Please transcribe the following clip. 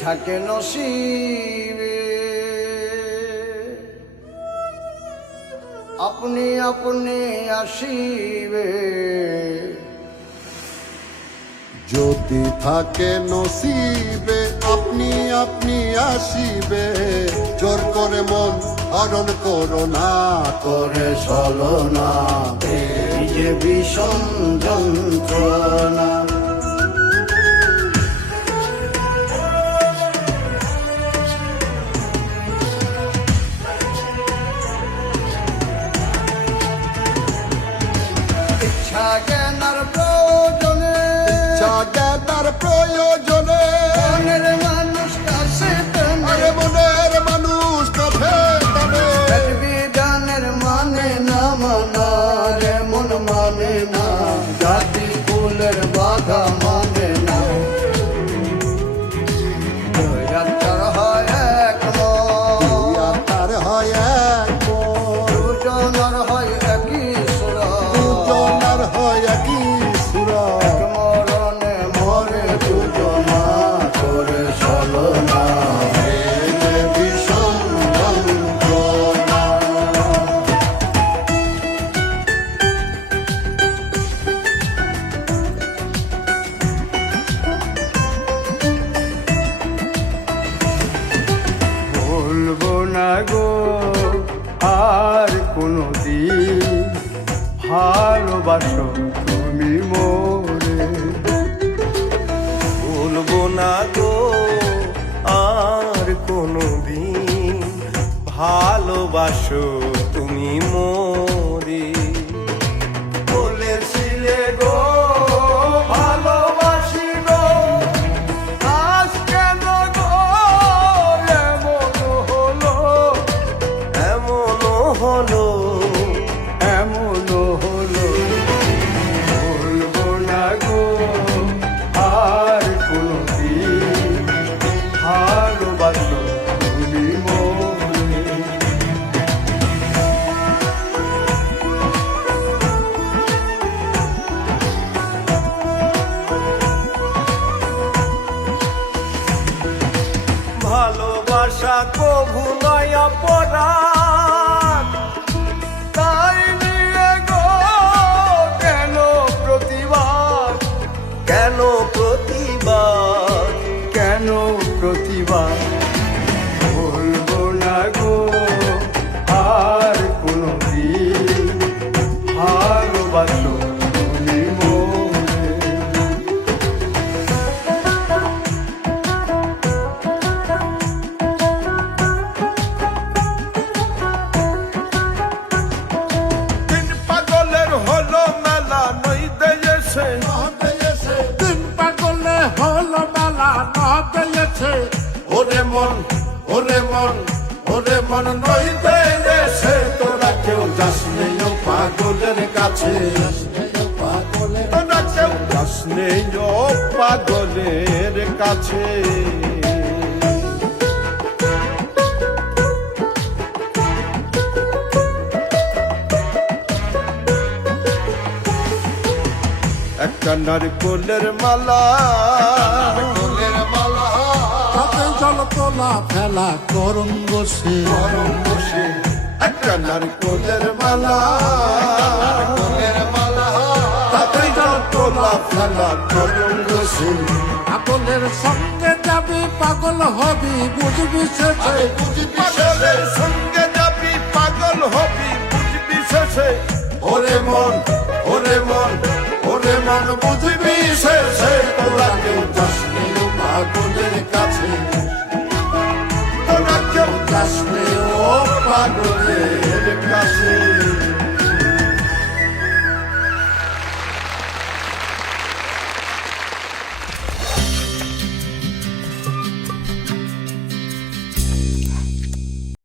থাকে নসিবে আপনি আপনি আসিবে যদি থাকে নসিবে আপনি আপনি আসিবে জোর করে মন হরণ করো না করে ছলনা এই যে ভীষণ যন্ত্রণা ইচ্ছা জ্ঞানার প্রয়োজনে মনের মানুষ কাছে আরে মনের মানুষ কাছে টানে বিধানের মানে না মানা রে মন মানে না জাতি কুলের বাধা মানে না দুই আত্মার হয় এক মন তার হয় এক দুজনের হয় একই সুরা দুজনার হয় একই সুরা মরণে মরে দুজনা করে ছলনা এই যে ভীষণ যন্ত্রণা বলবো না গো আর কোনো দিন ভালোবাসো তুমি মোরে বলবো না গো আর কোনো দিন ভালোবাসো তুমি মোরে বলেছিলে গো ভালোবাসি গো আজ কেন গো এমন হলো এমনও হলো এমন হলো বলবো না গো আর কোনো দিন ভালোবাসো তুমি মোরে ভালোবাসা কভু নয় অপরাধ তাই নিয়ে গো কেন প্রতিবাদ কেন প্রতিবাদ কেন প্রতিবাদ বলবো না গো আর কোনো দিন ভালোবাসো তুমি মোরে দিন পাগলের হলো মেলা নই দেয়েছে দিন পাগলে হলো মেলা না দিয়েছে ওরে মন ওরে মন ওরে মন নই দেয়েছে তোরা কেউ যাস নেই ও পাগলের কাছে তোরা কেউ যাস নেই ও পাগলের কাছে একটা নারকোলের মালা তাতে জল তোলা ফেলা করুন বসে একটা নারকোলের মালা তাতে জল তোলা ফেলা করুন বসে পাগলের সঙ্গে যাবি পাগল হবি বুঝবি শেষে পাগলের সঙ্গে যাবি পাগল হবি বুঝবি শেষে ওরে মন ওরে মন ওরে মন বুঝবি শেষে তোরা